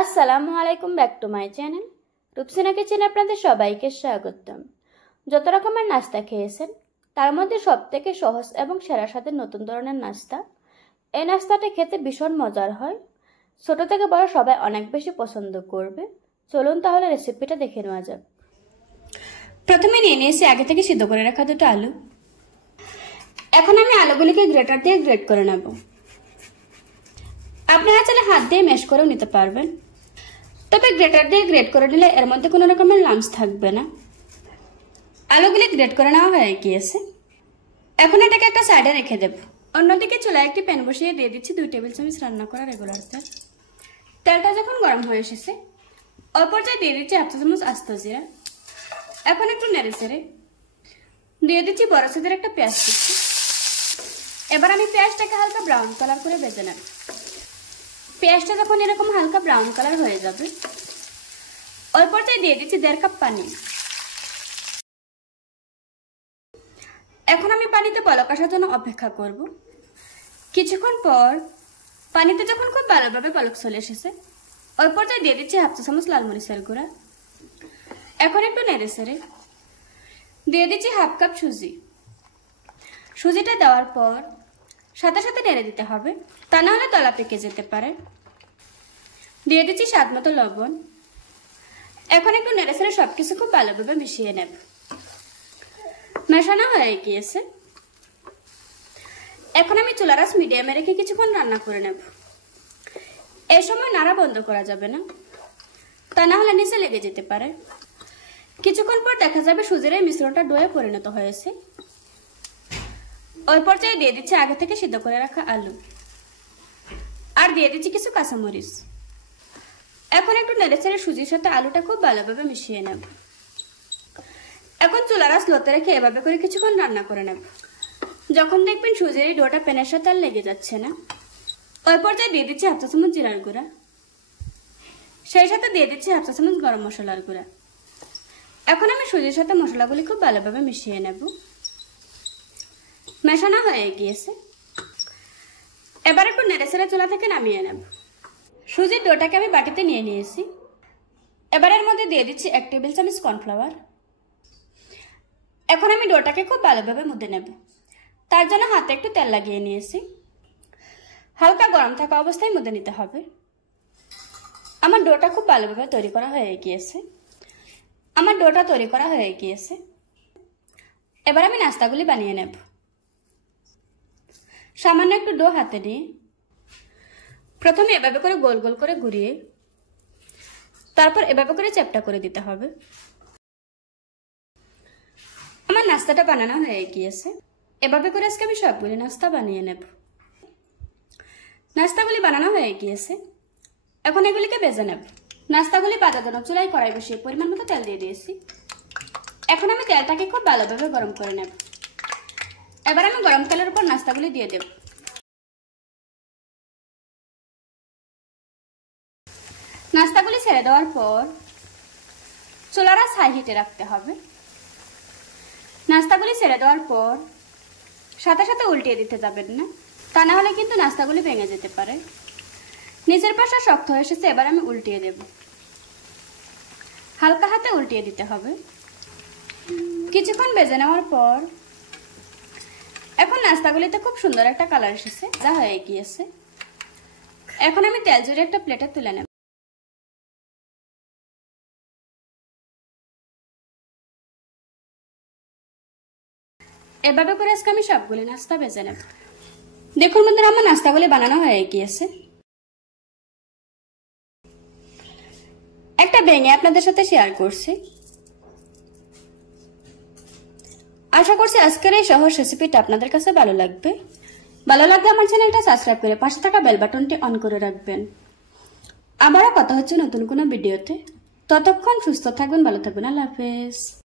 আসসালামু আলাইকুম, back to my channel Rupsina কিচেনে আপনাদের সবাইকে স্বাগতম। যত রকমের নাস্তা খেয়েছেন তার মধ্যে সবথেকে সহজ এবং সেরা স্বাদের নতুন ধরনের নাস্তা। এই নাস্তাটা খেতে ভীষণ মজার হয়, ছোট থেকে বড় সবাই অনেক বেশি পছন্দ করবে। চলুন তাহলে রেসিপিটা দেখে নেওয়া যাক। প্রথমে নিয়ে নিয়েছি আগে থেকে সিদ্ধ করে রাখা দুটো আলু। এখন আমি আলুগুলিকে গ্রেটার দিয়ে গ্রেট করে নেব। আপনারা চাইলে হাত দিয়ে ম্যাশ করেও নিতে পারবেন, তবে গ্রেটার দিয়ে গ্রেট করে নিলে এর মধ্যে কোনো রকমের লাম্পস থাকবে না। আলুগুলি গ্রেট করে নেওয়া হয়ে গিয়েছে, এখন এটাকে একটা সাইডে রেখে দেব। অন্যদিকে চুলায় একটি প্যান বসিয়ে দিয়ে দিচ্ছি 2 টেবিল চামচ রান্না করা রেগুলার তেল। তেলটা যখন গরম হয়ে এসেছে ওই পর্যায়ে দিয়ে দিচ্ছি 1/2 চামচ আস্ত জিরা। এখন একটু নেড়ে চেড়ে দিয়ে দিচ্ছি বড় সাইজের একটা পেঁয়াজ কুচি। এবার আমি পেঁয়াজটাকে হালকা ব্রাউন কালার করে ভেজে নেব। পেঁয়াজটা যখন এরকম হালকা ব্রাউন কালার হয়ে যাবে ওই পর্যায়ে দিয়ে দিচ্ছি 1.5 কাপ পানি। এখন আমি পানিতে বলক আসার জন্য অপেক্ষা করব। কিছুক্ষণ পর পানিতে যখন খুব ভালোভাবে বলক চলে এসেছে ওই পর্যায়ে দিয়ে দিচ্ছি 1/2 চামচ লাল মরিচের গুঁড়া। এখন একটু নেড়ে চেড়ে দিয়ে দিচ্ছি 1/2 কাপ সুজি। সুজিটা দেওয়ার পর সাথে সাথে নেড়ে দিতে হবে, তা না হলে দলা পেকে যেতে পারে। দিয়ে দিচ্ছি স্বাদ মতো লবণ। এখন একটু নেড়ে চেড়ে সবকিছু খুব ভালোভাবে মিশিয়ে নেব। মেশানো হয়ে গিয়েছে, এখন আমি চুলার আঁচ মিডিয়ামে রেখে কিছুক্ষণ রান্না করে নেব। এই সময় নাড়া বন্ধ করা যাবে না, তা না হলে নিচে লেগে যেতে পারে। কিছুক্ষণ পর দেখা যাবে সুজির এই মিশ্রণটা ডোয়ে পরিণত হয়েছে। ওই পর্যায়ে দিয়ে দিচ্ছি আগে থেকে সিদ্ধ করে রাখা আলু, আর দিয়ে দিচ্ছি কিছু কাঁচামরিচ। এখন একটু নেড়ে চেড়ে সুজির সাথে আলুটা খুব ভালোভাবে মিশিয়ে নেব। এখন চুলার আঁচ লোতে রেখে এভাবে করে কিছুক্ষণ রান্না করে নেব। যখন দেখবেন সুজির এই ডোটা প্যানের সাথে আর লেগে যাচ্ছে না ওই পর্যায়ে দিয়ে দিচ্ছি 1/2 চামচ জিরার গুঁড়া, সেই সাথে দিয়ে দিচ্ছি 1/2 চামচ গরম মশলার গুঁড়া। এখন আমি সুজির সাথে মশলাগুলি খুব ভালোভাবে মিশিয়ে নেব। মেশানো হয়ে গিয়েছে, এবার একটু নেড়ে চেড়ে চুলা থেকে নামিয়ে নেব। সুজির ডোটাকে আমি বাটিতে নিয়ে নিয়েছি। এবার এর মধ্যে দিয়ে দিচ্ছি 1 টেবিল চামচ কর্নফ্লাওয়ার। এখন আমি ডোটাকে খুব ভালোভাবে মুথে নেব, তার জন্য হাতে একটু তেল লাগিয়ে নিয়েছি। হালকা গরম থাকা অবস্থায় মুথে নিতে হবে। আমার ডোটা খুব ভালোভাবে তৈরি করা হয়ে গিয়েছে। এবার আমি নাস্তাগুলি বানিয়ে নেব। সামান্য একটু ডো হাতে নিয়ে প্রথমে এভাবে করে গোল গোল করে ঘুরিয়ে তারপর এভাবে করে চ্যাপটা করে দিতে হবে। আমার নাস্তাটা বানানো হয়ে গিয়েছে। এভাবে করে আজকে আমি সবগুলি নাস্তা বানিয়ে নেব। নাস্তাগুলি বানানো হয়ে গিয়েছে, এখন এগুলিকে ভেজে নেব। নাস্তাগুলি ভাজার জন্য চুলায় কড়াই বসিয়ে পরিমাণ মতো তেল দিয়ে দিয়েছি। এখন আমি তেলটাকে খুব ভালোভাবে গরম করে নেব। এবার আমি গরম তেলের উপর নাস্তাগুলি দিয়ে দেব। নাস্তাগুলি ছেড়ে দেওয়ার পর চুলার আঁচ হাই হিটে রাখতে হবে। নাস্তাগুলি ছেড়ে দেওয়ার পর সাথে সাথে উল্টিয়ে দিতে যাবেন না, তা না হলে কিন্তু নাস্তাগুলি ভেঙে যেতে পারে। নিচের পাশটা শক্ত হয়ে এসেছে, এবার আমি উল্টিয়ে দেব। হালকা হাতে উল্টিয়ে দিতে হবে। কিছুক্ষণ ভেজে নেওয়ার পর এখন নাস্তাগুলিতে খুব সুন্দর একটা কালার এসেছে, যা হয়ে গিয়েছে। এখন আমি তেল ঝরিয়ে একটা প্লেটে তুলে নেব। এভাবে করে আজকে আমি সবগুলি নাস্তা ভেজে নেব। দেখুন বন্ধুরা, আমার নাস্তাগুলি বানানো হয়ে গিয়েছে। একটা ভেঙে আপনাদের সাথে শেয়ার করছি। আশা করছি আজকের এই সহজ রেসিপিটা আপনাদের কাছে ভালো লাগবে। ভালো লাগলে আমার চ্যানেলটা সাবস্ক্রাইব করে পাশে থাকা বেল বাটনটি অন করে রাখবেন। আবারও কথা হচ্ছে নতুন কোনো ভিডিওতে। ততক্ষণ সুস্থ থাকবেন, ভালো থাকবেন। আল্লাহ হাফেজ।